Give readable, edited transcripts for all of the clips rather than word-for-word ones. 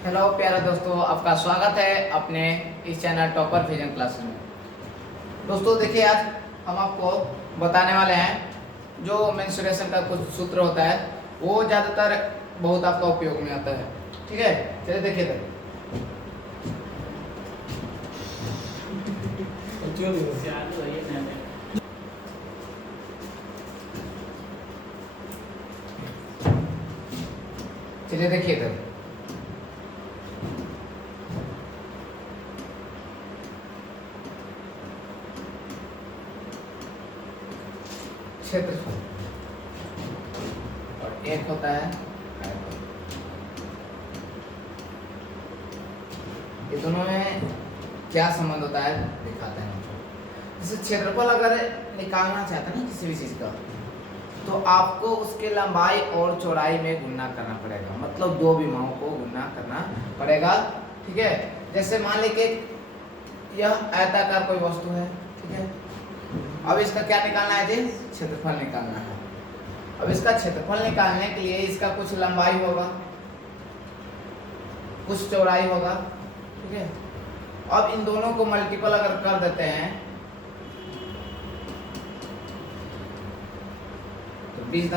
Hello प्यारे दोस्तों, आपका स्वागत है अपने इस चैनल टॉपर फिजन क्लासेस में। दोस्तों देखिए, आज हम आपको बताने वाले हैं जो मेंसुरेशन का कुछ सूत्र होता है, वो ज़्यादातर बहुत आपका उपयोग में आता है। ठीक है, चलिए देखिए तक। चलिए देखिए तक। क्षेत्रफल और एक होता है आयतन। ये दोनों में क्या संबंध होता है दिखाते हैं। जैसे क्षेत्रफल अगर निकालना चाहते हैं ना किसी भी चीज का, तो आपको उसके लंबाई और चौड़ाई में गुणा करना पड़ेगा, मतलब दो विमाओं को गुणा करना पड़ेगा। ठीक है, जैसे मान लीजिए यह आयताकार कोई वस्तु है। ठीक है, अब इसका क्या निकालना है जी? क्षेत्रफल निकालना है। अब इसका क्षेत्रफल निकालने के लिए इसका कुछ लंबाई होगा, कुछ चौड़ाई होगा। ठीक है, अब इन दोनों को मल्टीपल अगर कर देते हैं तो 20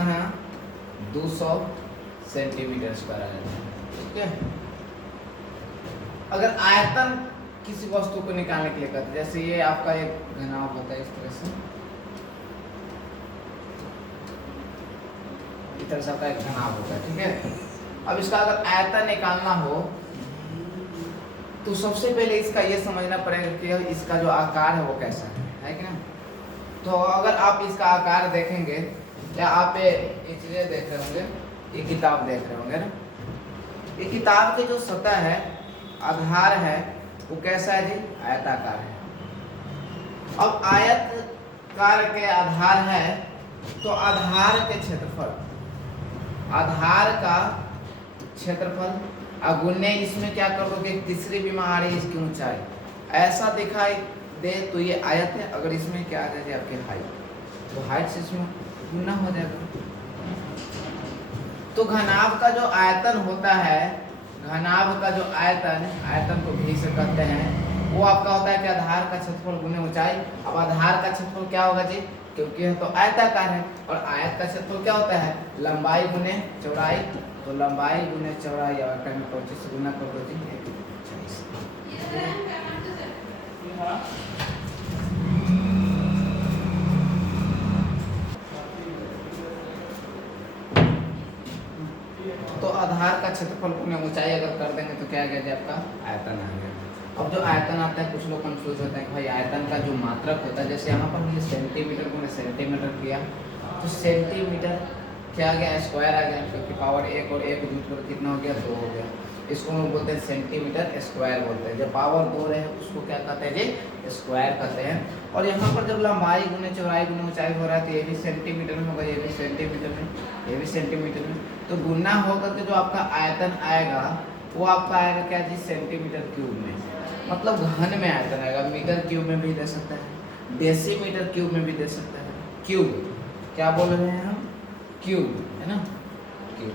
सेंटीमीटर स्क्वायर आ जाता है। ठीक है, अगर आयतन किसी वस्तु को निकालने के लिए करते हैं, जैसे ये आपका एक घनाभ होता है इस तरह से, इस तरह से आपका एक घनाभ होता है। ठीक है, अब इसका अगर आयतन निकालना हो तो सबसे पहले इसका ये समझना पड़ेगा कि इसका जो आकार है वो कैसा है कि ना। तो अगर आप इसका आकार देखेंगे, या आप ये चीजें देख रहे होंगे, ये किताब देख रहे होंगे ना, ये किताब की जो सतह है, आधार है, वो कैसा है जी? आयताकार है। अब आयताकार के आधार है, तो आधार के क्षेत्रफल, आधार का क्षेत्रफल अगुने इसमें क्या कर दोगे, तीसरी विमा आ रही है इसकी ऊंचाई, ऐसा दिखाई दे तो ये आयत है। अगर इसमें क्या आ जाए आपके हाइट, तो हाइट से इसमें गुना हो जाएगा। तो घनाभ का जो आयतन होता है, घनाभ का जो आयतन को भी से कहते हैं, वो आपका होता है कि आधार का क्षेत्रफल गुने ऊंचाई। अब आधार का क्षेत्रफल क्या होगा जी? क्योंकि है तो आयताकार है, और आयत का क्षेत्रफल क्या होता है? लंबाई गुने चौड़ाई। तो लंबाई गुने चौड़ाई, और 25 से गुना कर दो जी 140। तो आधार का क्षेत्रफल गुने ऊंचाई अगर कर देंगे तो क्या आ गया जी? आपका आयतन आ गया। अब जो आयतन आता है, कुछ लोग कंफ्यूज होते हैं कि भाई आयतन का जो मात्रक होता है, जैसे यहाँ पर ये सेंटीमीटर गुने सेंटीमीटर किया, तो सेंटीमीटर क्या आ गया? स्क्वायर आ गया, क्योंकि पावर 1 और 1 जुट कर कितना हो गया? 2 हो गया। इसको हम बोलते हैं सेंटीमीटर स्क्वायर बोलते हैं। जब पावर 2 रहे उसको क्या कहते हैं जी? स्क्वायर कहते हैं। और यहाँ पर जब लंबाई गुने चौड़ाई गुने ऊंचाई हो रहा है, तो ये भी सेंटीमीटर में होगा, ये भी सेंटीमीटर में, ये भी सेंटीमीटर में। तो गुना होकर के जो आपका आयतन आएगा, वो आपका आएगा क्या जी? सेंटीमीटर क्यूब में, मतलब घन में आयतन आएगा। मीटर क्यूब में भी दे सकता है, डेसीमीटर क्यूब में भी दे सकता है। क्यूब क्या बोल रहे हैं हम? क्यूब, है ना, क्यूब।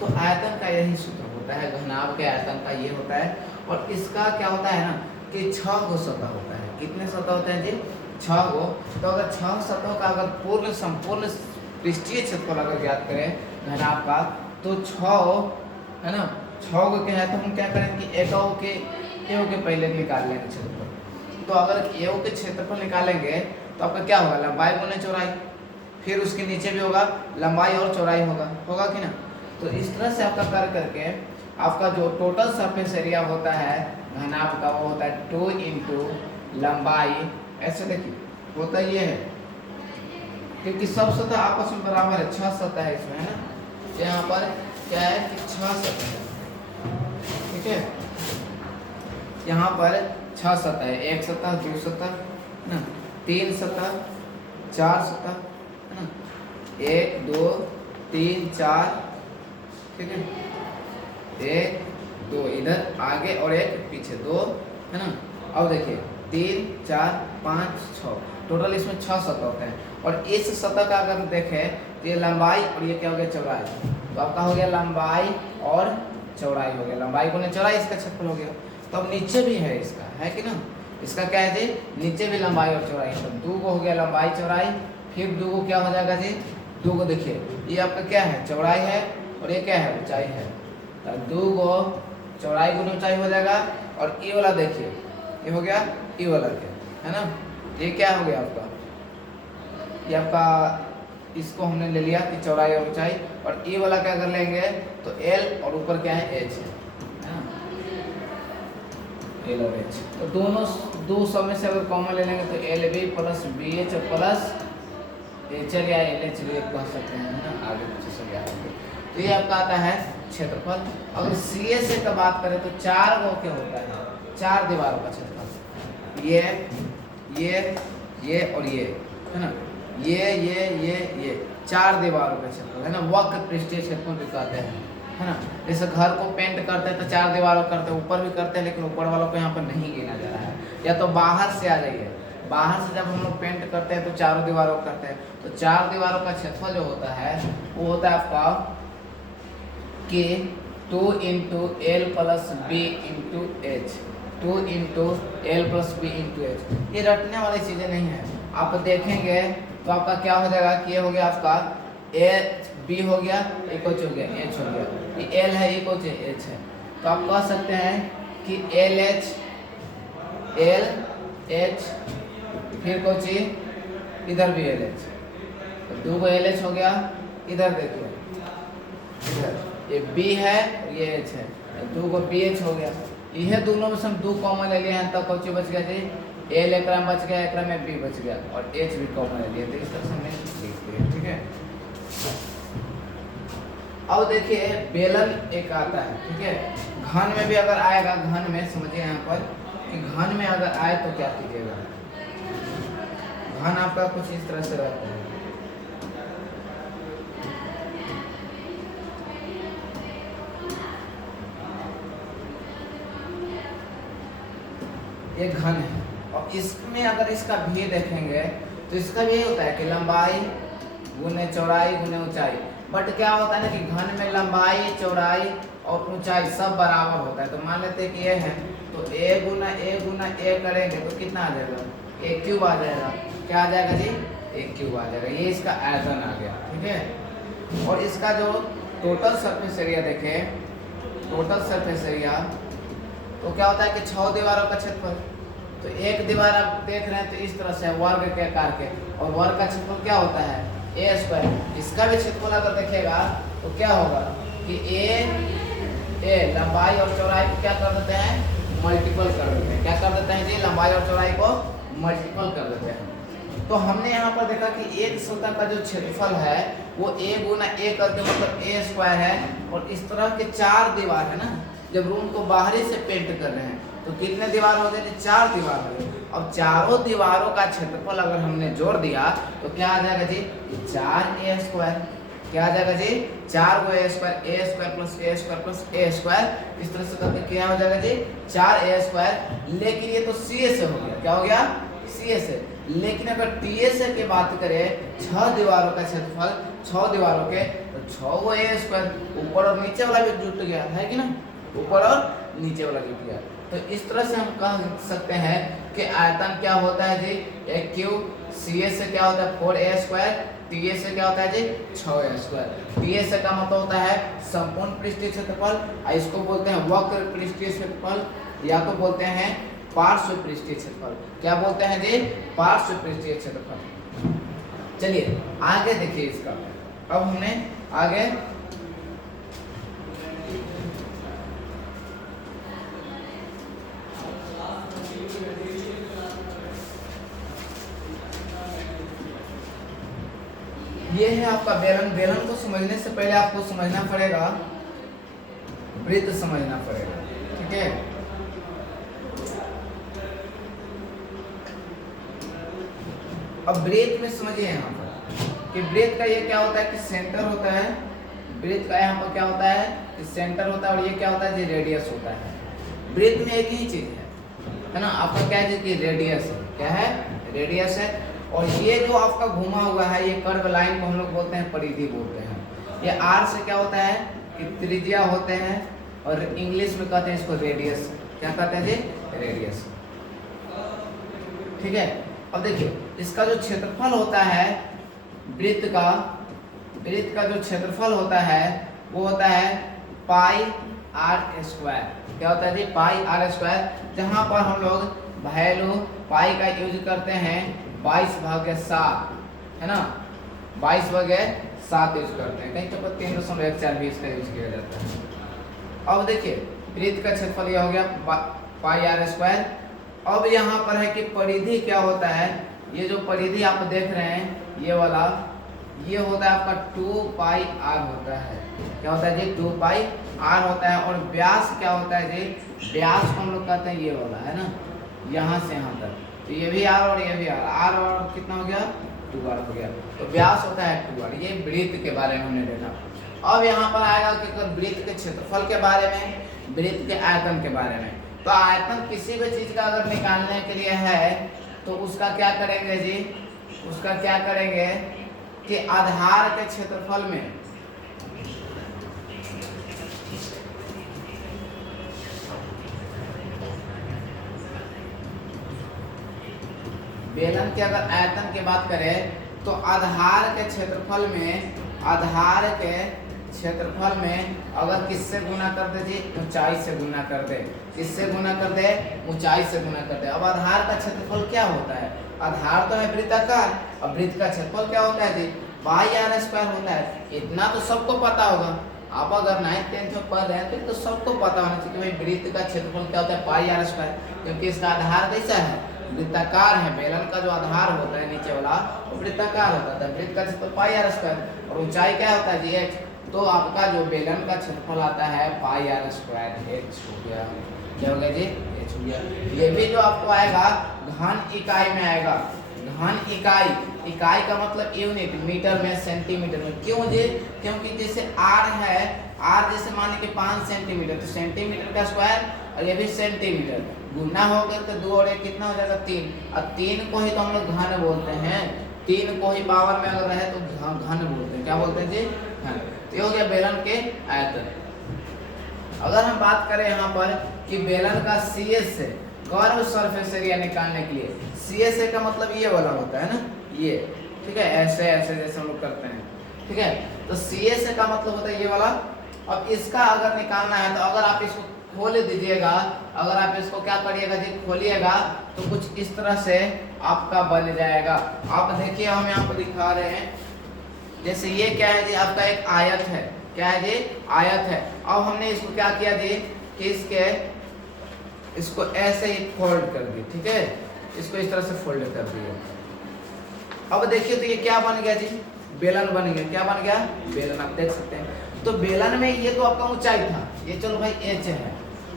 तो आयतन का यही सूत्र होता है, घनाभ के आयतन का ये होता है। और इसका क्या होता है ना कि 6 गो सतह होता है। कितने सतह होते हैं जी? 6 गो। तो अगर 6 सतहों का अगर पूर्ण संपूर्ण पृष्ठीय क्षेत्रफल अगर ज्ञात करें घनाभ का, तो 6 है ना, 6 गो के है, तो हम क्या करेंगे कि एक के पहले निकाल लेंगे क्षेत्रफल। तो अगर ए के क्षेत्रफल निकालेंगे तो आपका क्या होगा? लंबाई गुने चौड़ाई, फिर उसके नीचे भी होगा लंबाई और चौड़ाई होगा कि ना। तो इस तरह से आपका कर करके आपका जो टोटल सरफेस एरिया होता है घनाभ का, वो होता है 2 इंटू लंबाई। ऐसे देखिए होता ये है, क्योंकि सब सतह आपस में बराबर है, 6 सतह है इसमें, है ना। यहाँ पर क्या है कि 6 सतह है। ठीक है, यहाँ पर 6 सतह है, 1 सतह, 2 सतह, है ना, 3 सतह, 4 सतह, है ना, 1 2 3 4। ठीक है, 1 2 इधर आगे और एक पीछे, 2, है ना। अब देखिए 3 4 5 6, टोटल इसमें 6 सतह होते हैं। और इस सतह का अगर देखें तो ये लंबाई और ये क्या हो गया? चौड़ाई। तो आपका हो गया लंबाई और चौड़ाई हो गया, लंबाई गुने चौड़ाई इसका क्षेत्रफल हो गया। तो अब नीचे भी है इसका, है कि ना, इसका क्या है जी, नीचे भी लंबाई और चौड़ाई है। तो 2 हो गया लंबाई चौड़ाई, फिर 2 क्या हो जाएगा जी, 2 देखिए ये आपका क्या है, चौड़ाई है और ये क्या है, ऊंचाई है। तो 2 चौड़ाई गुना ऊंचाई हो जाएगा। और ये वाला देखिए, ये हो गया ये वाला क्या है ना, ये क्या हो गया आपका, ये आपका इसको हमने ले लिया कि चौड़ाई और ऊंचाई, और ये वाला क्या कर लेंगे तो L और ऊपर क्या है H है ना, L और H। तो दोनों दो सब में से अगर कॉमन ले लेंगे तो LB plus BH plus HL या LH भी कह सकते हैं ना, आगे पीछे से क्या होंगे। तो ये आपका आता है क्षेत्रफल। अगर CA से का बात करें तो 4 गो क्या होता है, 4 दीवारों का क्षेत्रफल, ये और ये है ना, ये 4 दीवारों का क्षेत्रफल है ना, वक्र पृष्ठीय क्षेत्रफल भी कहते हैं, है ना। जैसे घर को पेंट करते हैं तो 4 दीवारों करते हैं, ऊपर भी करते हैं, लेकिन ऊपर वालों को यहाँ पर नहीं गिना जा रहा है। या तो बाहर से आ जाइए, बाहर से जब हम लोग पेंट करते हैं तो 4 दीवारों करते हैं, तो 4 दीवारों का क्षेत्रफल जो होता है वो होता है आपका K 2 × L plus B × H, 2 × L plus B × H। ये रटने वाली चीज़ें नहीं है, आप देखेंगे तो आपका क्या हो जाएगा कि ये हो गया आपका B हो गया, एक हो गया H हो गया, ये L है, एक हो H है। तो आप कह सकते हैं कि LH LH फिर कुछ इधर भी LH, तो 2 को LH हो गया। इधर देखिए, इधर ये B है और ये H है, 2 को BH हो गया। यह दोनों में से हम 2 कॉमन ले लिए हैं, तब कुछ बच गया जी, L एक में बच गया, एक में B बच गया, और H भी कॉमन ले लिए, तो इस तरह से हमने लिख दिया, ठीक है। अब देखिए बेलन एक आता है, ठीक है, घन में भी अगर आएगा, घन में समझिए यहाँ पर कि घन में अगर आए तो क्या कीजिएगा, घन आपका कुछ इस तरह से रहता है, ये घन है, और इसमें अगर इसका भी देखेंगे तो इसका भी होता है कि लंबाई गुने चौड़ाई गुने ऊंचाई। बट क्या होता है ना कि घन में लंबाई चौड़ाई और ऊंचाई सब बराबर होता है। तो मान लेते हैं कि ये है, तो a गुना a करेंगे तो कितना आ जाएगा, a क्यूब आ जाएगा। क्या आ जाएगा जी, a क्यूब आ जाएगा। ये इसका आयतन आ गया, ठीक है। और इसका जो टोटल सरफेस एरिया देखें, टोटल सरफेस एरिया तो क्या होता है कि 6 दीवारों का क्षेत्रफल। तो एक दीवार आप देख रहे हैं तो इस तरह से वर्ग के आकार के, और वर्ग का क्षेत्रफल क्या होता है a²। इसका भी क्षेत्रफल अगर देखिएगा तो क्या होगा कि a लंबाई और चौड़ाई को क्या कर देते हैं, मल्टीपल कर देते हैं। क्या कर देते हैं जी, लंबाई और चौड़ाई को मल्टीपल कर देते हैं। तो हमने यहाँ पर देखा कि एक सतह का जो क्षेत्रफल है वो a गुना a करके मतलब a² है, और इस तरह के 4 दीवार है ना। जब रूम को बाहरी से पेंट कर रहे हैं तो कितने दीवार हो गए, 4 दीवार हो गए। अब चारों दीवारों का क्षेत्रफल अगर हमने जोड़ दिया तो क्या आ जाएगा जी, 4a²। क्या आ जाएगा जी, 4 को a² plus a² plus a², इस तरह से करके क्या हो जाएगा जी, 4a²। लेकिन ये तो CA से हो गया, क्या हो गया, CA से। लेकिन अगर TA से की बात करें, 6 दीवारों का क्षेत्रफल, 6 दीवारों के, तो 6 को a², ऊपर और नीचे वाला भी जुट गया है कि ना, ऊपर और नीचे वाला जुट गया। तो इस तरह से हम कह सकते हैं कि आयतन क्या होता है जी, a क्यूब। CA से क्या होता है 4a², TA से क्या होता है जी 6a²। TA से का मतलब होता है संपूर्ण पृष्ठीय क्षेत्रफल, इसको बोलते हैं वक्र पृष्ठीय क्षेत्रफल, या तो बोलते हैं पार्श्व पृष्ठीय क्षेत्रफल। क्या बोलते हैं जी, पार्श्व पृष्ठीय क्षेत्रफल। चलिए आगे देखिए इसका। अब हमने आगे ये है आपका बेलन। बेलन को समझने से पहले आपको समझना पड़ेगा, वृत्त समझना पड़ेगा, ठीक है। अब वृत्त में समझिए यहाँ पर कि वृत्त का ये क्या होता है कि सेंटर होता है, वृत्त का यहाँ पर क्या होता है कि सेंटर होता है, और ये क्या होता है जी रेडियस होता है। वृत्त में एक ही चीज है ना, आपका क्या है कि रेडियस है, क्या है, रेडियस है। और ये जो आपका घुमा हुआ है, ये कर्व लाइन को हम लोग बोलते हैं परिधि बोलते हैं। ये R से क्या होता है कि त्रिज्या होते हैं, और इंग्लिश में कहते हैं इसको रेडियस। क्या कहते हैं जी? रेडियस। ठीक है। अब देखिए इसका जो क्षेत्रफल होता है वृत्त का जो क्षेत्रफल होता है वो होता है पाई आर स्क्वायर। क्या होता है जी? पाई आर स्क्वायर। जहां पर हम लोग वैल्यू पाई का यूज करते हैं 22/7, है ना, 22/7 यूज करते हैं, कहीं तो 3.14 भी इसका यूज किया जाता है। अब देखिए वृत्त का क्षेत्रफल यह हो गया पाई आर स्क्वायर। अब यहाँ पर है कि परिधि क्या होता है, ये जो परिधि आप देख रहे हैं ये वाला, ये होता है आपका 2 पाई आर होता है। क्या होता है जी? 2 पाई आर होता है। और व्यास क्या होता है जी? व्यास को हम लोग कहते हैं ये वाला, है ना, यहाँ से यहाँ तक, तो ये भी आर और ये भी आर और कितना हो गया? 2r हो गया। तो व्यास होता है 2r। ये वृत्त के बारे में हमने देखा। अब यहाँ पर आएगा कि वृत्त के क्षेत्रफल के बारे में, वृत्त के आयतन के बारे में। तो आयतन किसी भी चीज का अगर निकालने के लिए है तो उसका क्या करेंगे जी? उसका क्या करेंगे कि आधार के क्षेत्रफल में बेलन के अगर आयतन की बात करें तो आधार के क्षेत्रफल में अगर किससे गुना कर दे जी? ऊंचाई से गुना कर दे। किससे गुना कर दे? ऊंचाई से गुना कर दे। अब आधार का क्षेत्रफल क्या होता है? आधार तो है वृत्ताकार, अब वृत्त का क्षेत्रफल क्या होता है जी? पाई आर स्क्वायर होता है। इतना तो सबको पता होगा। आप अगर 9th 10th में पढ़ रहे हैं तो सबको पता होना चाहिए कि भाई वृत्त का क्षेत्रफल क्या होता है? पाई आर स्क्वायर। क्योंकि इसका आधार कैसा है? वृत्ताकार है। बेलन का जो आधार होता है नीचे वाला वो वृत्ताकार होता है। वृत्त का क्षेत्रफल पाई आर स्क्वायर और ऊंचाई क्या होता है जी? h। तो आपका जो बेलन का क्षेत्रफल आता है पाई आर स्क्वायर h हो गया। क्या हो गया जी? h हो गया। ये भी जो आपको आएगा घन इकाई में आएगा। घन इकाई का मतलब यूनिट, मीटर में, सेंटीमीटर में। क्यों जी? क्योंकि जैसे r है, r जैसे मान लीजिए 5 सेंटीमीटर, तो सेंटीमीटर का स्क्वायर और ये भी सेंटीमीटर, गुना हो गया तो 2 और 1 कितना हो जाएगा? 3। और 3 को ही तो हम लोग घन बोलते हैं। 3 को ही पावर में अगर रहे तो घन बोलते हैं। क्या बोलते हैं जी? घन। तो ये हो गया बेलन के आयतन। अगर हम बात करें यहाँ पर कि बेलन का CS से कर्व सरफेस एरिया निकालने के लिए, CS का मतलब ये वाला होता है ना, ये, ठीक है, ऐसे ऐसे जैसे हम लोग करते हैं, ठीक है। तो CS का मतलब होता है ये वाला। अब इसका अगर निकालना है तो अगर आप इसको खोल दीजिएगा, अगर आप इसको क्या करिएगा जी? खोलिएगा तो कुछ इस तरह से आपका बन जाएगा। आप देखिए हम यहाँ पर दिखा रहे हैं, जैसे ये क्या है जी? आपका एक आयत है। क्या है जी? आयत है। अब हमने इसको क्या किया जी कि इसको ऐसे ही फोल्ड कर दिए, ठीक है, इसको इस तरह से फोल्ड कर दिए। अब देखिए तो ये क्या बन गया जी? बेलन बन गया। क्या बन गया? बेलन। आप देख सकते हैं। तो बेलन में ये तो आपका ऊंचाई था, ये चलो भाई h है,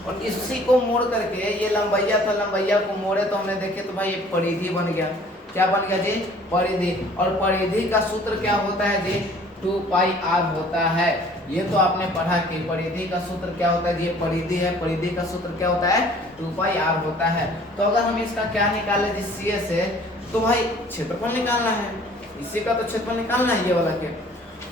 और इसी को मोड़ करके ये लंबैया था, लंबैया को मोड़े तो हमने देखे तो भाई एक परिधि बन गया। क्या बन गया जी? परिधि। और परिधि का सूत्र क्या होता है जी? 2 पाई आर होता है। ये तो आपने पढ़ा कि परिधि का सूत्र क्या होता है? ये परिधि है, परिधि का सूत्र क्या होता है? 2 पाई आर होता है। तो अगर हम इसका क्या निकाले जी? CS से, तो भाई क्षेत्रफल निकालना है, इसी का तो क्षेत्रफल निकालना है ये वाला के।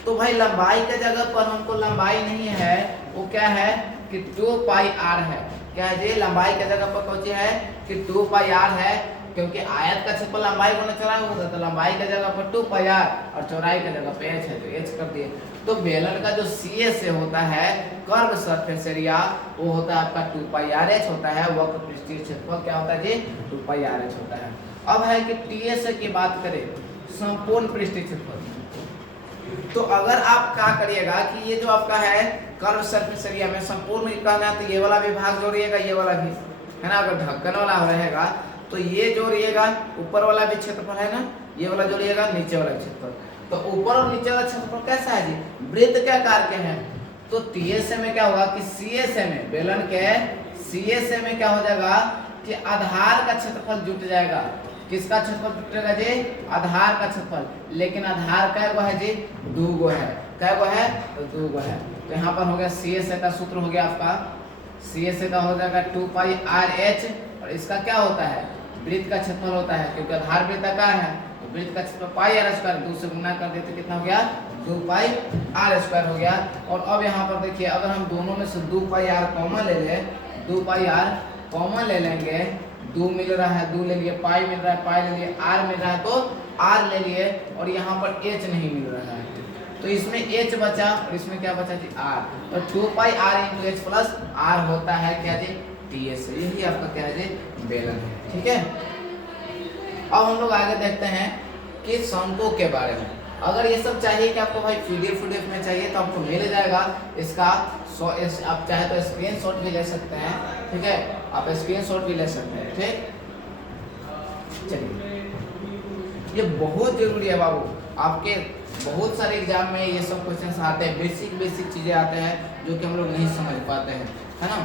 तो भाई लंबाई के जगह पर हमको लंबाई नहीं है, वो क्या है कि 2 पाई आर है। क्या है जी? लंबाई के जगह पर कौन सी है कि 2 पाई आर है, क्योंकि आयत का क्षेत्रफल लंबाई गुना चौड़ाई होता है, तो लंबाई के जगह पर 2 पाई आर और चौड़ाई के जगह पे h है, तो h कर दिए। तो बेलन का जो CS से होता है कर्व सरफेस एरिया, वो होता है आपका 2 पाई आर h होता है। वक्र पृष्ठीय क्षेत्रफल क्या होता है जी? 2 पाई आर h होता है। अब है कि TS की बात करें, संपूर्ण पृष्ठीय क्षेत्रफल, तो अगर आप क्या करिएगा कि ये जो आपका है कर्व सरफेस एरिया में संपूर्ण कहना है तो ये वाला भी भाग जोड़िएगा, ये वाला भी, है ना। अगर ढक्कन वाला रहेगा तो ये जोड़िएगा, ऊपर वाला भी क्षेत्रफल है ना, ये वाला जोड़िएगा, नीचे वाला क्षेत्रफल। तो ऊपर और नीचे वाला क्षेत्रफल कैसा है जी? वृत्त के आकार के हैं। तो TS में क्या होगा कि CS में, बेलन के CS में क्या हो जाएगा कि आधार का क्षेत्रफल जुट जाएगा। किसका क्षेत्रफल जुटेगा जी? आधार का क्षेत्रफल। लेकिन आधार कै गो है जी? 2 गो है। कै गो है? तो 2 गो है। तो यहाँ पर हो गया CS का सूत्र हो गया आपका, CS का हो जाएगा 2 पाई आर h, और इसका क्या होता है? वृत्त का क्षेत्रफल होता है, क्योंकि आधार वृत्ताकार है, तो वृत्त का क्षेत्रफल पाई आर स्क्वायर 2 से गुना कर देते कितना हो गया? 2 पाई आर स्क्वायर हो गया। और अब यहाँ पर देखिए अगर हम दोनों में से 2 पाई आर कॉमन ले लें, 2 पाई आर कॉमन ले लेंगे, 2 मिल रहा है 2 ले लिए, पाई मिल रहा है पाई ले लिए, आर मिल रहा है तो आर ले लिए, और यहाँ पर एच नहीं मिल रहा है तो इसमें एच बचा और इसमें क्या बचा जी आर। तो 2 pi R into H plus R होता है क्या जी टी एस। यही आपका क्या है जी बेलन है। ठीक है, अब हम लोग आगे देखते हैं कि शंकों के बारे में। अगर ये सब चाहिए कि आपको भाई पीडीएफ में चाहिए तो आपको मिल जाएगा इसका। आप चाहे तो स्क्रीनशॉट भी ले सकते हैं। ठीक है, आप स्क्रीनशॉट भी ले सकते हैं। ठीक, चलिए ये बहुत जरूरी है बाबू, आपके बहुत सारे एग्जाम में ये सब क्वेश्चन आते हैं, बेसिक चीजें आते हैं जो कि हम लोग नहीं समझ पाते हैं, है ना।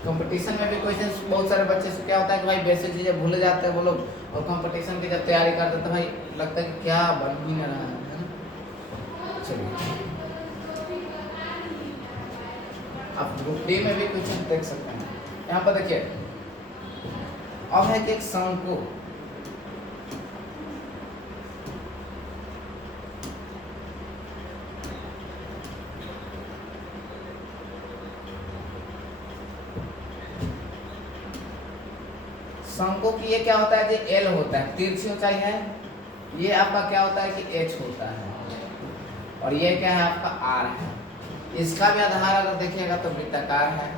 कंपटीशन में भी क्वेश्चन बहुत सारे बच्चे से क्या होता है कि भाई बेसिक चीजें भूल जाते हैं वो लोग, और कंपटीशन की जब तैयारी करते हैं तो भाई लगता है कि क्या बन ही नहीं रहा है ना। चलिए आप ग्रुप डी में भी क्वेश्चन देख सकते हैं। यहाँ पर देखिए अब है कि एक शंकु, शंकु की ये क्या होता है जी एल होता है, तिरछी ऊंचाई है। ये आपका क्या होता है कि एच होता है, और ये क्या है आपका आर है। इसका भी आधार अगर देखिएगा तो वृत्ताकार है।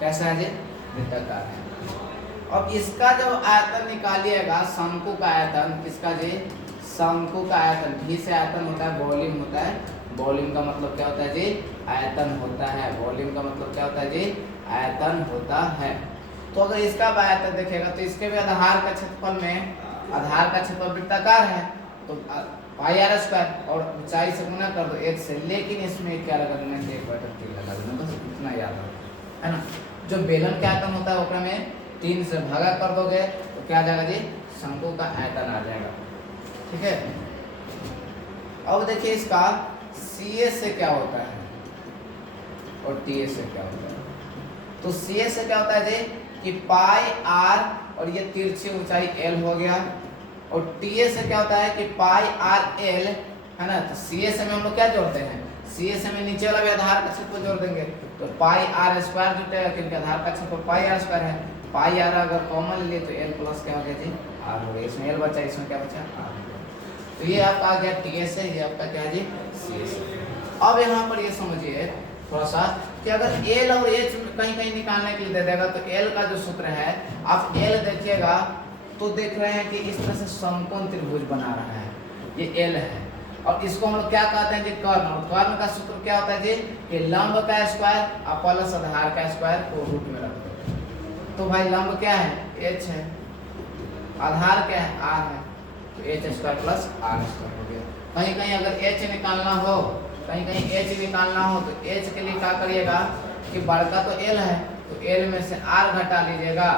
कैसा है जी वृत्ताकार है। अब इसका जब आयतन निकालिएगा शंकु का आयतन, किसका जी शंकु का आयतन, भी से आयतन होता है वॉल्यूम होता है। वॉल्यूम का मतलब क्या होता है जी आयतन होता है। वॉल्यूम का मतलब क्या होता है जी आयतन होता है। तो अगर इसका आयतन देखेगा तो इसके भी आधार का क्षेत्रफल में, आधार का क्षेत्रफल वृत्ताकार है तो पाई आर स्क्वायर, और ऊंचाई से गुना कर दो एक से। लेकिन इसमें क्या लगा देना कि 1/3 लगा देना, बस इतना याद है ना। जो बेलन का आयतन होता है ओकरा में 3 से भागा कर दोगे तो क्या आ जाएगा जी शंकु का आयतन आ जाएगा। ठीक है, अब देखिए इसका सी ए से क्या होता है और टी ए से क्या होता है। तो सी ए से क्या होता है जी कि पाई आर, और ये तिरछी ऊंचाई एल हो गया, और टी ए से क्या होता है कि पाई आर एल, है ना। तो सी ए से में हम लोग क्या जोड़ते हैं, सी ए से में नीचे वाला भी आधार का क्षेत्रफल जोड़ देंगे तो पाई आर स्क्वायर जुटेगा, क्योंकि आधार का क्षेत्रफल पाई आर स्क्वायर है। पाई आर अगर कॉमन ले लिए तो एल प्लस क्या हो गया जी आर हो गया। इसमें एल बचा, इसमें क्या बचा आर हो गया। तो ये आपका आ गया टी एस है, ये आपका क्या है जी सी एस है। अब यहाँ पर ये समझिए थोड़ा सा कि अगर एल और एच कहीं निकालने के लिए दे देगा तो एल का जो सूत्र है, आप एल देखिएगा तो देख रहे हैं कि इस तरह से समकोण त्रिभुज बना रहा है, ये एल है। और इसको हम लोग क्या कहते हैं जी कर्ण, और कर्ण का सूत्र क्या होता है जी कि लंब का स्क्वायर और प्लस आधार का स्क्वायर को रूट में रख दो। तो भाई लंब क्या है एच है, आधार क्या है आर है, तो H square plus R square हो गया। कहीं कहीं अगर एच निकालना हो, कहीं कहीं एच निकालना हो तो एच के लिए क्या करिएगा कि बड़का तो एल है तो एल में से आर घटा लीजिएगा